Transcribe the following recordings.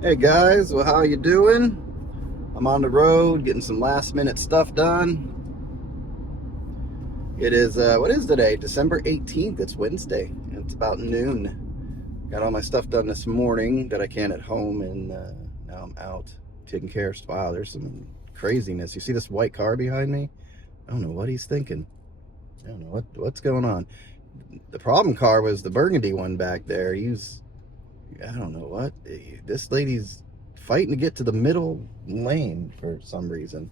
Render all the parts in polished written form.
Hey guys, well, how you doing? I'm on the road getting some last minute stuff done. It is what is today? December 18th. It's Wednesday. It's about noon. Got all my stuff done this morning that I can at home, and now I'm out taking care of. Wow, there's some craziness. You see this white car behind me? I don't know what he's thinking. I don't know what's going on. The problem car was the burgundy one back there. I don't know what. This lady's fighting to get to the middle lane for some reason.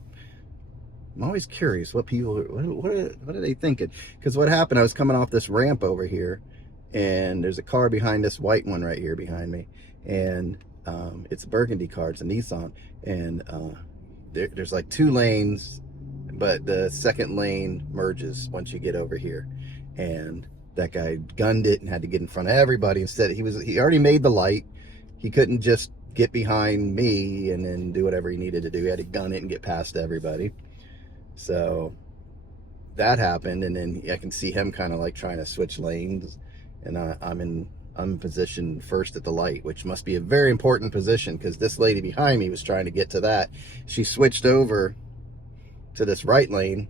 I'm always curious what people, what are they thinking? Because what happened, I was coming off this ramp over here, and there's a car behind this white one right here behind me, and it's a burgundy car, it's a Nissan, and there's like two lanes, but the second lane merges once you get over here, and that guy gunned it and had to get in front of everybody. Instead, he already made the light. He couldn't just get behind me and then do whatever he needed to do. He had to gun it and get past everybody. So that happened, and then I can see him kind of like trying to switch lanes, and I'm positioned first at the light, which must be a very important position because this lady behind me was trying to get to that. She switched over to this right lane,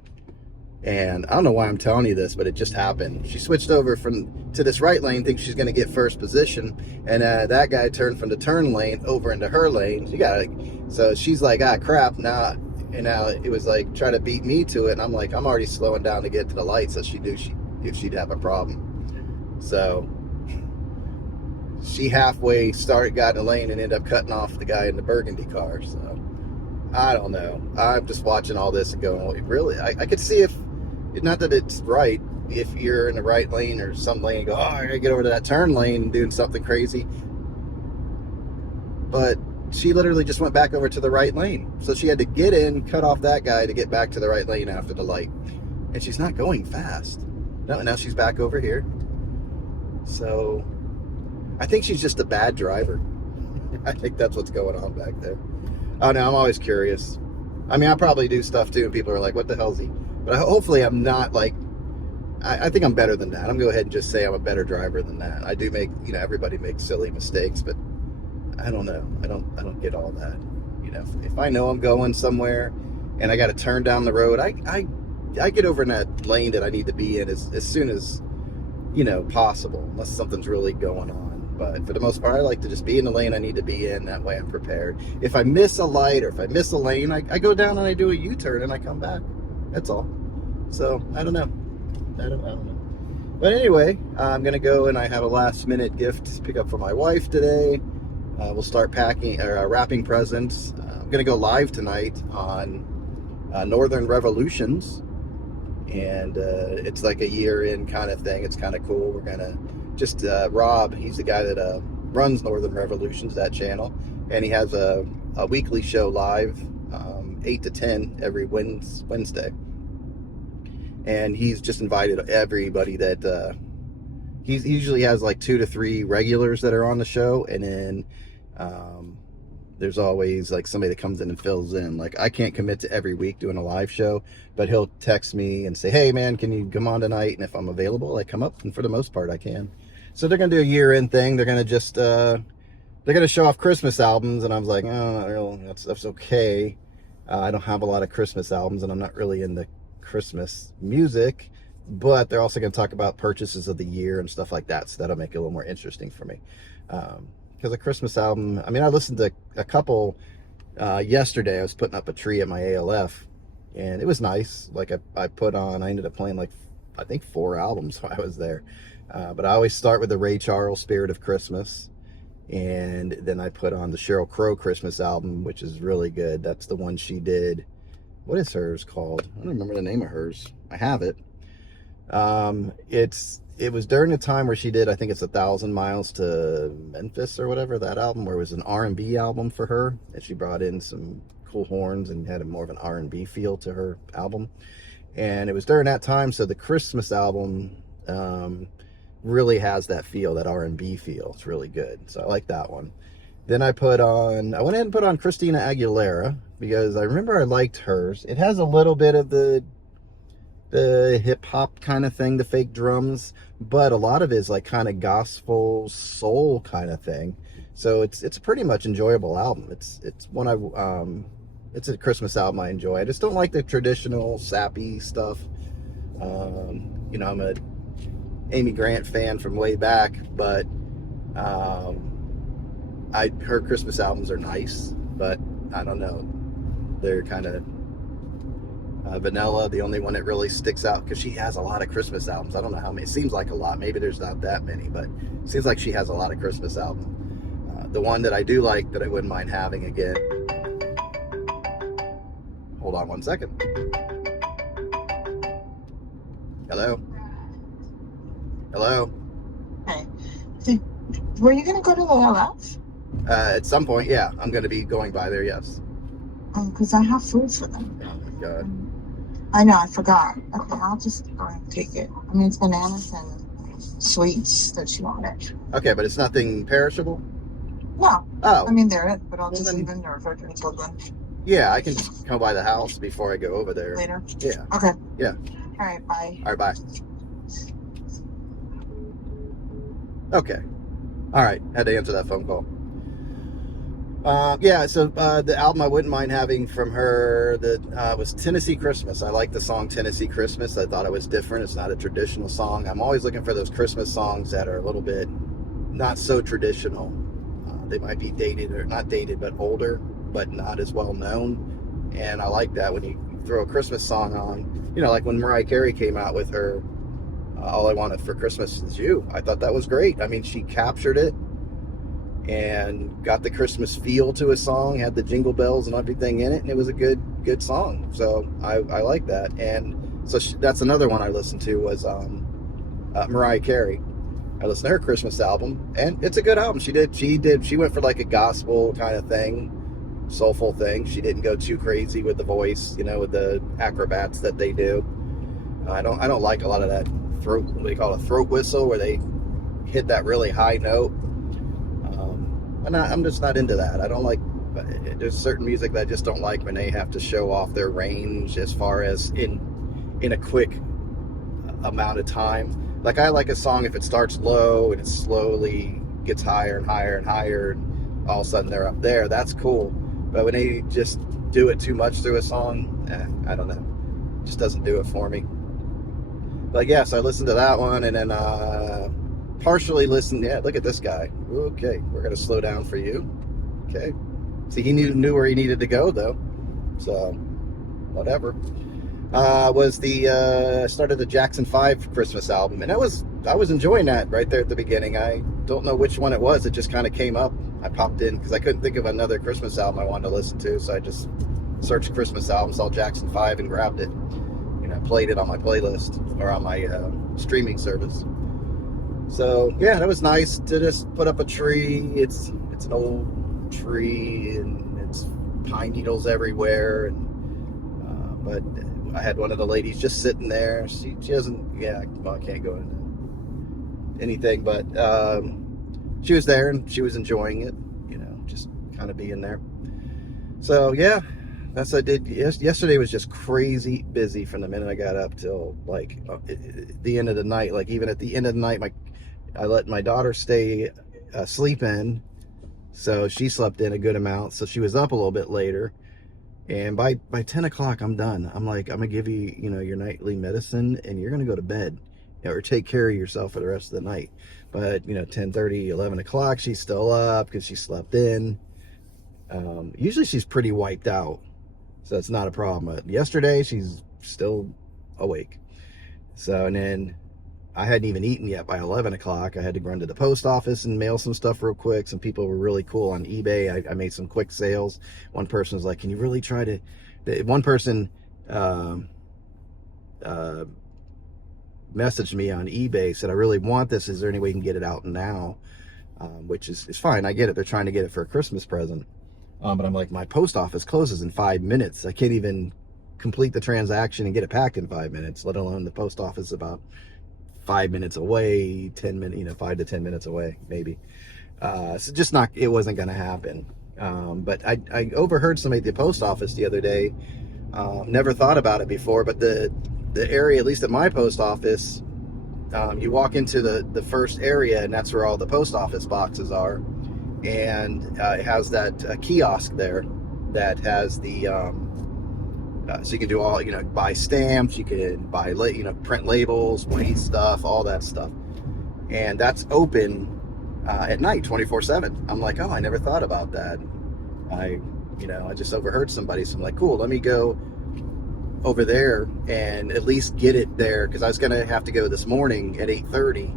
and I don't know why I'm telling you this, but it just happened. She switched over to this right lane, thinks she's going to get first position, and that guy turned from the turn lane over into her lane. So she's like, ah, crap, now. And now it was like trying to beat me to it, and I'm like, I'm already slowing down to get to the light, so if she'd have a problem. So she halfway got in the lane and ended up cutting off the guy in the burgundy car. So I don't know. I'm just watching all this and going, really? I could see if, not that it's right, if you're in the right lane or some lane, you go, oh, I gotta get over to that turn lane and doing something crazy. But she literally just went back over to the right lane. So she had to get in, cut off that guy to get back to the right lane after the light. And she's not going fast. No, now she's back over here. So I think she's just a bad driver. I think that's what's going on back there. Oh no, I'm always curious. I mean, I probably do stuff too, and people are like, what the hell's he? But hopefully I'm not like, I think I'm better than that. I'm going to go ahead and just say I'm a better driver than that. I do make, everybody makes silly mistakes, but I don't know. I don't get all that. If I know I'm going somewhere and I got to turn down the road, I get over in that lane that I need to be in as soon as, possible, unless something's really going on. But for the most part, I like to just be in the lane I need to be in. That way I'm prepared. If I miss a light or if I miss a lane, I go down and I do a U-turn and I come back. That's all. So I don't know. I don't know. But anyway, I'm going to go, and I have a last minute gift to pick up for my wife today. We'll start wrapping presents. I'm going to go live tonight on Northern Revolutions, and it's like a year-in kind of thing. It's kind of cool. We're going to just, Rob, he's the guy that runs Northern Revolutions, that channel, and he has a weekly show live, 8 to 10 every Wednesday. And he's just invited everybody that he usually has like 2 to 3 regulars that are on the show, and then there's always like somebody that comes in and fills in. Like, I can't commit to every week doing a live show, but he'll text me and say, hey man, can you come on tonight? And if I'm available, I come up, and for the most part I can. So they're gonna do a year-end thing. They're gonna just they're gonna show off Christmas albums, and I was like, oh, not really. That's okay. I don't have a lot of Christmas albums, and I'm not really into Christmas music, but they're also going to talk about purchases of the year and stuff like that, so that'll make it a little more interesting for me. Because a Christmas album, I mean, I listened to a couple yesterday. I was putting up a tree at my ALF, and it was nice. Like, I ended up playing like, I think 4 albums while I was there. But I always start with the Ray Charles Spirit of Christmas, and then I put on the Sheryl Crow Christmas album, which is really good. That's the one she did. What is hers called? I don't remember the name of hers. I have it. It was during the time where she did, I think it's 1,000 Miles to Memphis or whatever, that album, where it was an R&B album for her, and she brought in some cool horns and had more of an R&B feel to her album. And it was during that time, so the Christmas album really has that feel, that R&B feel. It's really good. So I like that one. Then I went ahead and put on Christina Aguilera, because I remember I liked hers. It has a little bit of the hip hop kind of thing, the fake drums, but a lot of it is like kind of gospel soul kind of thing. So it's a pretty much enjoyable album. It's one it's a Christmas album I enjoy. I just don't like the traditional sappy stuff. You know, I'm a Amy Grant fan from way back, but her Christmas albums are nice, but I don't know. They're kind of vanilla. The only one that really sticks out, because she has a lot of Christmas albums. I don't know how many. It seems like a lot. Maybe there's not that many, but it seems like she has a lot of Christmas albums. The one that I do like that I wouldn't mind having again. Hold on one second. Hello? Hello? Okay. So, were you going to go to the LF? At some point, yeah. I'm going to be going by there, yes. Because I have food for them. Oh, my God. I know, I forgot. Okay, I'll just go and take it. I mean, it's bananas and sweets that she wanted. Okay, but it's nothing perishable? No. Oh. I mean, they're it, but I'll Well, just then- leave it in the refrigerator until then. Yeah, I can just come by the house before I go over there. Later? Yeah. Okay. Yeah. All right, bye. All right, bye. Okay. All right, had to answer that phone call. Yeah, so the album I wouldn't mind having from her that was Tennessee Christmas. I like the song Tennessee Christmas. I thought it was different. It's not a traditional song. I'm always looking for those Christmas songs that are a little bit not so traditional. They might be dated, or not dated, but older, but not as well known. And I like that when you throw a Christmas song on. You know, like when Mariah Carey came out with her All I Wanted for Christmas Is You. I thought that was great. I mean, she captured it and got the Christmas feel to a song, had the jingle bells and everything in it, and it was a good song. So I like that. And so that's another one I listened to was Mariah Carey. I listened to her Christmas album, and it's a good album. She went for like a gospel kind of thing, soulful thing. She didn't go too crazy with the voice, you know, with the acrobats that they do. I don't like a lot of that what do you call it, a throat whistle, where they hit that really high note. I'm just not into that. I don't like, there's certain music that I just don't like when they have to show off their range as far as in a quick amount of time. Like, I like a song if it starts low and it slowly gets higher and higher and higher, and all of a sudden they're up there. That's cool. But when they just do it too much through a song, I don't know. It just doesn't do it for me. But yes, I listened to that one, and then partially listened. Yeah, look at this guy. Okay, we're gonna slow down for you. Okay. See, he knew where he needed to go though. So, whatever. Was the started the Jackson 5 Christmas album, and I was enjoying that right there at the beginning. I don't know which one it was. It just kind of came up. I popped in because I couldn't think of another Christmas album I wanted to listen to, so I just searched Christmas albums, saw Jackson 5, and grabbed it. You know, played it on my playlist or on my streaming service. So yeah, that was nice to just put up a tree. It's an old tree, and it's pine needles everywhere. And but I had one of the ladies just sitting there. She doesn't. Yeah, well, I can't go into anything, but she was there and she was enjoying it. You know, just kind of being there. So yeah, that's what I did. Yesterday was just crazy busy from the minute I got up till like the end of the night. Like even at the end of the night, I let my daughter stay sleep in, so she slept in a good amount. So she was up a little bit later, and by 10 o'clock I'm done. I'm like, I'm gonna give you, you know, your nightly medicine, and you're gonna go to bed, you know, or take care of yourself for the rest of the night. But you know, 10:30, 11 o'clock, she's still up because she slept in. Usually she's pretty wiped out, so it's not a problem. But yesterday she's still awake. So, and then I hadn't even eaten yet by 11 o'clock. I had to run to the post office and mail some stuff real quick. Some people were really cool on eBay. I made some quick sales. One person was like, can you really try to... One person messaged me on eBay, said, I really want this. Is there any way you can get it out now? Which is fine. I get it. They're trying to get it for a Christmas present. But I'm like, my post office closes in 5 minutes. I can't even complete the transaction and get it packed in 5 minutes, let alone the post office about 5 minutes away, 10 minutes, you know, 5 to 10 minutes away, maybe. So just not, it wasn't going to happen. But I overheard somebody at the post office the other day. Never thought about it before, but the area, at least at my post office, you walk into the first area, and that's where all the post office boxes are. and it has that kiosk there that has the so you can do all, buy stamps, you can buy print labels, weigh stuff, all that stuff, and that's open at night 24/7. I'm like, oh, I never thought about that. I just overheard somebody, so I'm like, cool, let me go over there and at least get it there, because I was gonna have to go this morning at 8:30,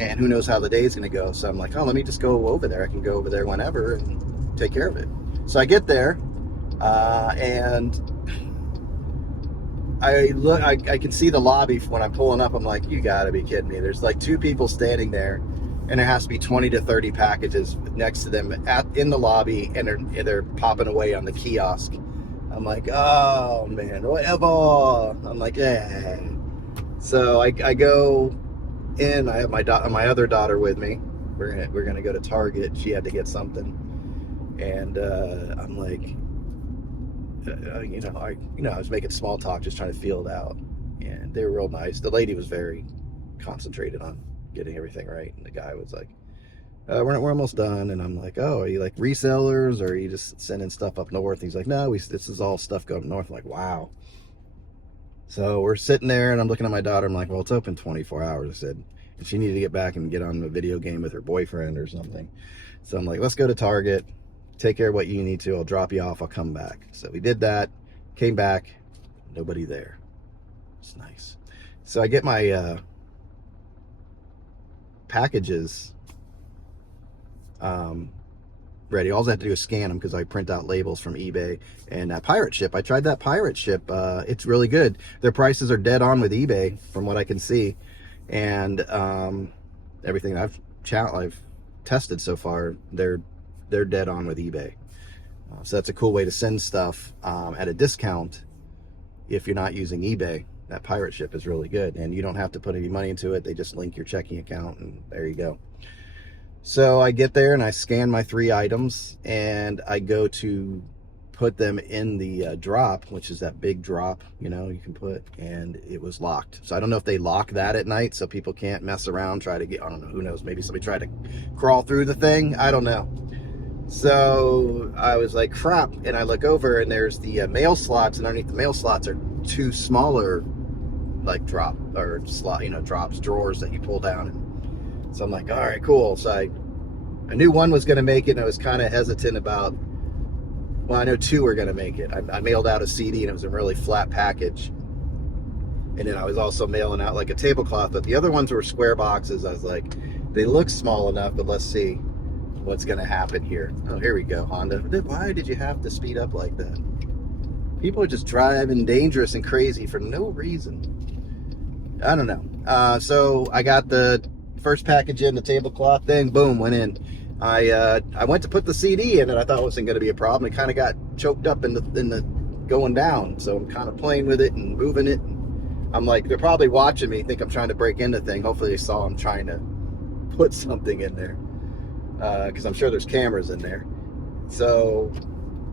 and who knows how the day's gonna go. So I'm like, oh, let me just go over there. I can go over there whenever and take care of it. So I get there, and I can see the lobby when I'm pulling up. I'm like, you gotta be kidding me. There's like 2 people standing there, and there has to be 20 to 30 packages next to them in the lobby, and they're popping away on the kiosk. I'm like, oh man, whatever. I'm like, yeah. So I go in. I have my other daughter with me. We're gonna go to Target. She had to get something, and I'm like, I was making small talk, just trying to feel it out, and they were real nice. The lady was very concentrated on getting everything right, and the guy was like, we're almost done. And I'm like, oh, are you like resellers, or are you just sending stuff up north? And he's like, no, this is all stuff going north. I'm like, wow. So we're sitting there, and I'm looking at my daughter. I'm like, well, it's open 24 hours. I said, and she needed to get back and get on a video game with her boyfriend or something. So I'm like, let's go to Target, take care of what you need to. I'll drop you off. I'll come back. So we did that, came back, nobody there. It's nice. So I get my packages ready. All I have to do is scan them, because I print out labels from eBay. And that pirate ship, I tried that pirate ship. It's really good. Their prices are dead on with eBay from what I can see, and everything I've tested so far, they're dead on with eBay. So that's a cool way to send stuff at a discount if you're not using eBay. That pirate ship is really good, and you don't have to put any money into it. They just link your checking account, and there you go. So I get there and I scan my 3 items, and I go to put them in the drop, which is that big drop, you can put, and it was locked. So I don't know if they lock that at night so people can't mess around, try to get, I don't know, who knows, maybe somebody tried to crawl through the thing, I don't know. So I was like, crap, and I look over, and there's the mail slots, and underneath the mail slots are 2 smaller like drop or slot, drops, drawers that you pull down. And so I'm like, all right, cool. So I knew one was going to make it, and I was kind of hesitant about, well, I know 2 were going to make it. I mailed out a CD, and it was a really flat package. And then I was also mailing out like a tablecloth, but the other ones were square boxes. I was like, they look small enough, but let's see what's going to happen here. Oh, here we go, Honda. Why did you have to speed up like that? People are just driving dangerous and crazy for no reason. I don't know. So I got the first package in, the tablecloth thing, boom, went in. I went to put the CD in, and I thought it wasn't going to be a problem. It kind of got choked up in the going down. So I'm kind of playing with it and moving it. I'm like, they're probably watching me, think I'm trying to break into the thing. Hopefully they saw I'm trying to put something in there, because I'm sure there's cameras in there. So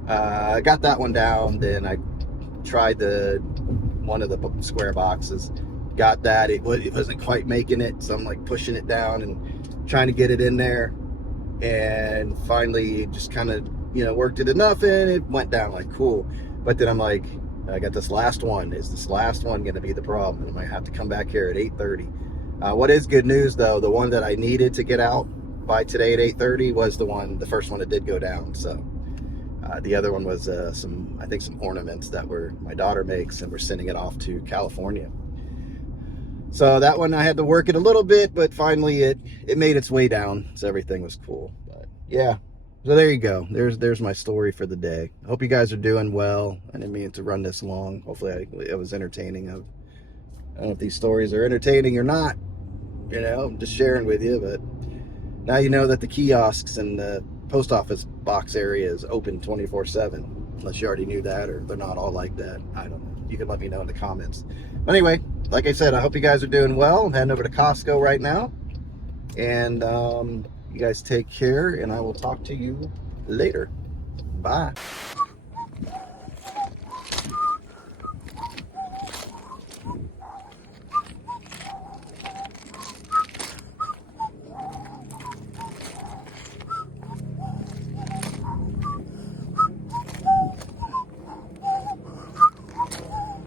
I got that one down. Then I tried one of the square boxes. Got that. It wasn't quite making it, so I'm like pushing it down and trying to get it in there, and finally just kind of worked it enough, and it went down like cool. But then I'm like, I got this last one. Is this last one going to be the problem? I might have to come back here at 8:30. What is good news though, the one that I needed to get out by today at 8:30 was the first one that did go down. So the other one was some ornaments that my daughter makes, and we're sending it off to California. So that one I had to work it a little bit, but finally it made its way down, so everything was cool. But yeah, so there you go. There's my story for the day. I hope you guys are doing well. I didn't mean to run this long. Hopefully it was entertaining. I don't know if these stories are entertaining or not. I'm just sharing with you, but now you know that the kiosks and the post office box area is open 24/7. Unless you already knew that, or they're not all like that. I don't know. You can let me know in the comments. But anyway, like I said, I hope you guys are doing well. I'm heading over to Costco right now. And you guys take care, and I will talk to you later. Bye.